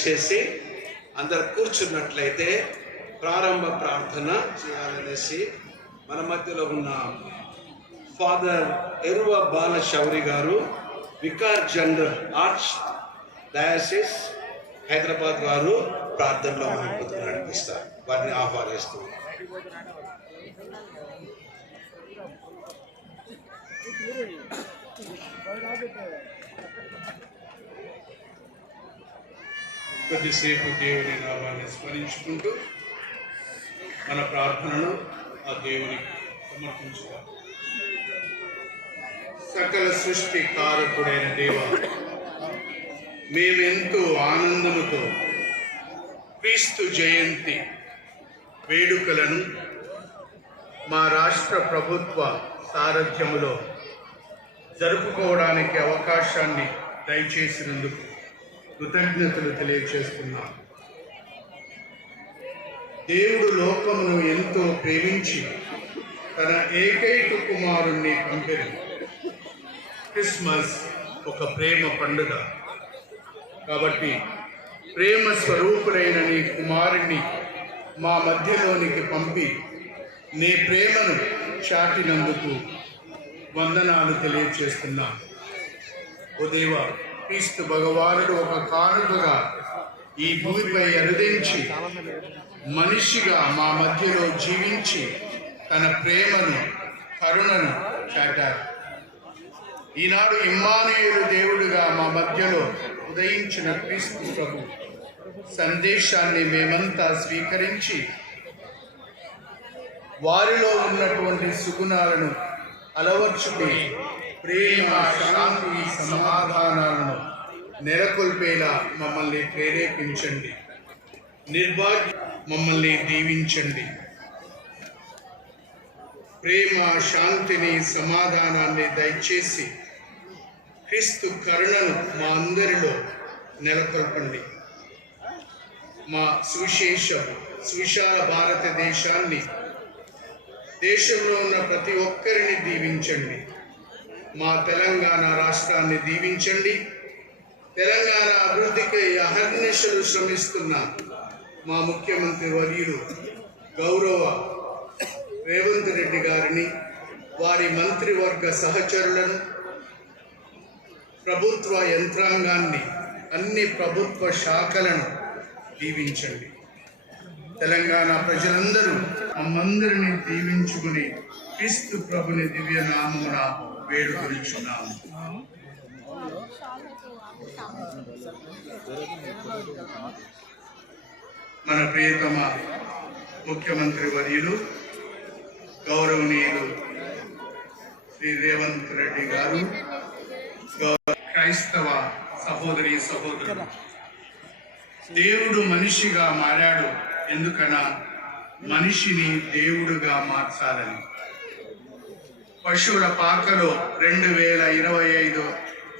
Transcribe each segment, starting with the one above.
దయచేసి అందరు కూర్చున్నట్లయితే ప్రారంభ ప్రార్థన చేయాలనేసి మన మధ్యలో ఉన్న ఫాదర్ ఎరువ బాలశౌరి గారు vicar general arts diocese Hyderabad వారు ప్రార్థనలో మనకు నడిపిస్తారు వారిని ఆహ్వానిస్తూ. కొద్దిసేపు దేవుని నామాన్ని స్మరించుకుంటూ మన ప్రార్థనను ఆ దేవునికి సమర్పించుదాం. సకల సృష్టి కారకుడైన దేవ మేమెంతో ఆనందముతో క్రీస్తు జయంతి వేడుకలను మా రాష్ట్ర ప్రభుత్వ సారథ్యములో జరుపుకోవడానికి అవకాశాన్ని దయచేసినందుకు కృతజ్ఞతలు తెలియచేస్తున్నాను. దేవుడు లోకమును ఎంతో ప్రేమించి తన ఏకైక కుమారుణ్ణి పంపిన క్రిస్మస్ ఒక ప్రేమ పండుగ. కాబట్టి ప్రేమ స్వరూపుడైన నీ కుమారుణ్ణి మా మధ్యలోనికి పంపి నీ ప్రేమను చాటినందుకు వందనాలు తెలియచేస్తున్నాను. ఓ దేవా క్రీస్తు భగవానుడు ఒక కానుకగా ఈ భూమిపై అనుదించి మనిషిగా మా మధ్యలో జీవించి తన ప్రేమను కరుణను చాటారు. ఈనాడు ఇమ్మానుయులు దేవుడుగా మా మధ్యలో ఉదయించిన క్రీస్తు ప్రభు సందేశాన్ని మేమంతా స్వీకరించి వారిలో ఉన్నటువంటి సుగుణాలను అలవర్చుకుని ప్రేమ శాంతి సమాధానాలను నెలకొల్పేలా మమ్మల్ని ప్రేరేపించండి. నిర్భాగ్య మమ్మల్ని దీవించండి. ప్రేమ శాంతిని సమాధానాన్ని దయచేసి క్రీస్తు కరుణను మా అందరిలో నెలకొల్పండి. మా సువిశేష సువిశాల భారతదేశాన్ని దేశంలో ఉన్న ప్రతి ఒక్కరిని దీవించండి. మా తెలంగాణ రాష్ట్రాన్ని దీవించండి. తెలంగాణ అభివృద్ధికి అహర్నిశలు శ్రమిస్తున్న మా ముఖ్యమంత్రి వర్యులు గౌరవ రేవంత్ రెడ్డి గారిని వారి మంత్రివర్గ సహచరులను ప్రభుత్వ యంత్రాంగాన్ని అన్ని ప్రభుత్వ శాఖలను దీవించండి. తెలంగాణ ప్రజలందరూ మమ్మందరినీ దీవించుకుని క్రీస్తు ప్రభుని దివ్య నామమున వేడుకొనిచున్నాము మన ప్రియతమ ముఖ్యమంత్రి వర్యులు గౌరవనీయులు శ్రీ రేవంత్ రెడ్డి గారు క్రైస్తవ సహోదరి సహోదరు దేవుడు మనిషిగా మారాడు ఎందుకన? మనిషిని దేవుడుగా మార్చాలని. పశువుల పాకలో రెండు వేల ఇరవై ఐదు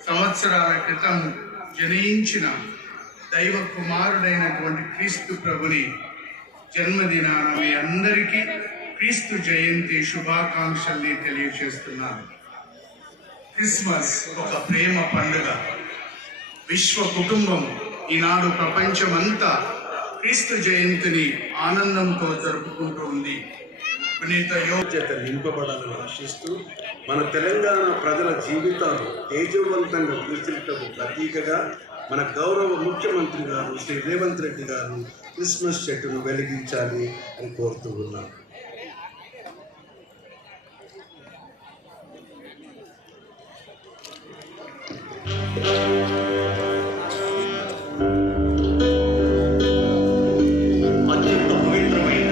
సంవత్సరాల క్రితం జనించిన దైవ కుమారుడైనటువంటి క్రీస్తు ప్రభుని జన్మదినాన మీ అందరికీ క్రీస్తు జయంతి శుభాకాంక్షల్ని తెలియజేస్తున్నాను క్రిస్మస్ ఒక ప్రేమ పండుగ. విశ్వ కుటుంబం ఈనాడు ప్రపంచమంతా క్రీస్తు జయంతిని ఆనందంతో జరుపుకుంటూ ఉంది. పునీత యో చేత నింపబడాలని ఆశిస్తూ మన తెలంగాణ ప్రజల జీవితాలు తేజవంతంగా తీర్చిదిద్దకు ప్రతీకగా మన గౌరవ ముఖ్యమంత్రి గారు శ్రీ రేవంత్ రెడ్డి గారు క్రిస్మస్ చెట్టును వెలిగించాలి అని కోరుతూ ఉన్నాను అత్యంత పవిత్రమైన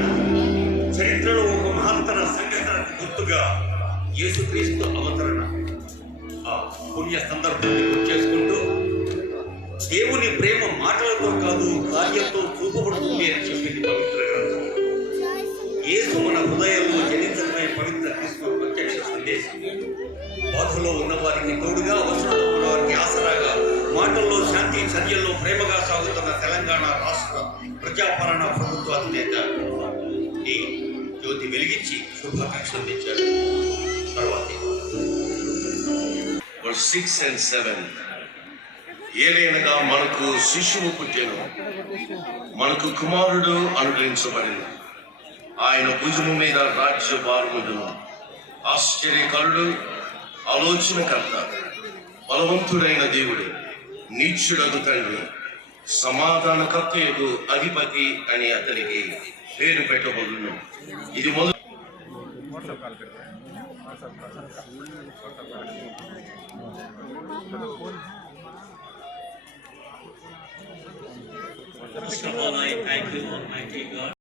చరిత్రలో ముందుగా యేసుక్రీస్తు అవతరణ ఆ పుణ్య సందర్భాన్ని గుర్తు చేసుకుంటూ దేవుని ప్రేమ మాటలతో కాదు కార్యంతో చూపబడుతుంది అని చెప్పింది పవిత్ర గ్రంథం. యేసు మన హృదయంలో జనించడమే పవిత్ర క్రీస్తు ప్రత్యక్ష సందేశం. బాధలో ఉన్న వారికి తోడుగా అవసరంలో ఉన్న వారికి ఆసరాగా మాటల్లో శాంతి చర్యల్లో ప్రేమగా సాగుతున్న తెలంగాణ రాష్ట్ర ప్రజాపాలన ప్రభుత్వ అధినేత ఈ జ్యోతి వెలిగించి శుభాకాంక్షలు తెచ్చారు తర్వాత సిక్స్ అండ్ సెవెన్ ఏలైనగా మనకు శిశువు పుట్టెను. మనకు కుమారుడు అనుగ్రహించబడింది ఆయన భుజము మీద రాజ్య భారముడును ఆశ్చర్యకరుడు ఆలోచనకర్త బలవంతుడైన దేవుడు నీచుడగు తండ్రి సమాధానకర్తయకు అధిపతి అని అతనికి పేరు పెట్టబడును ఇది మొదలు First of all, I thank you, Almighty God.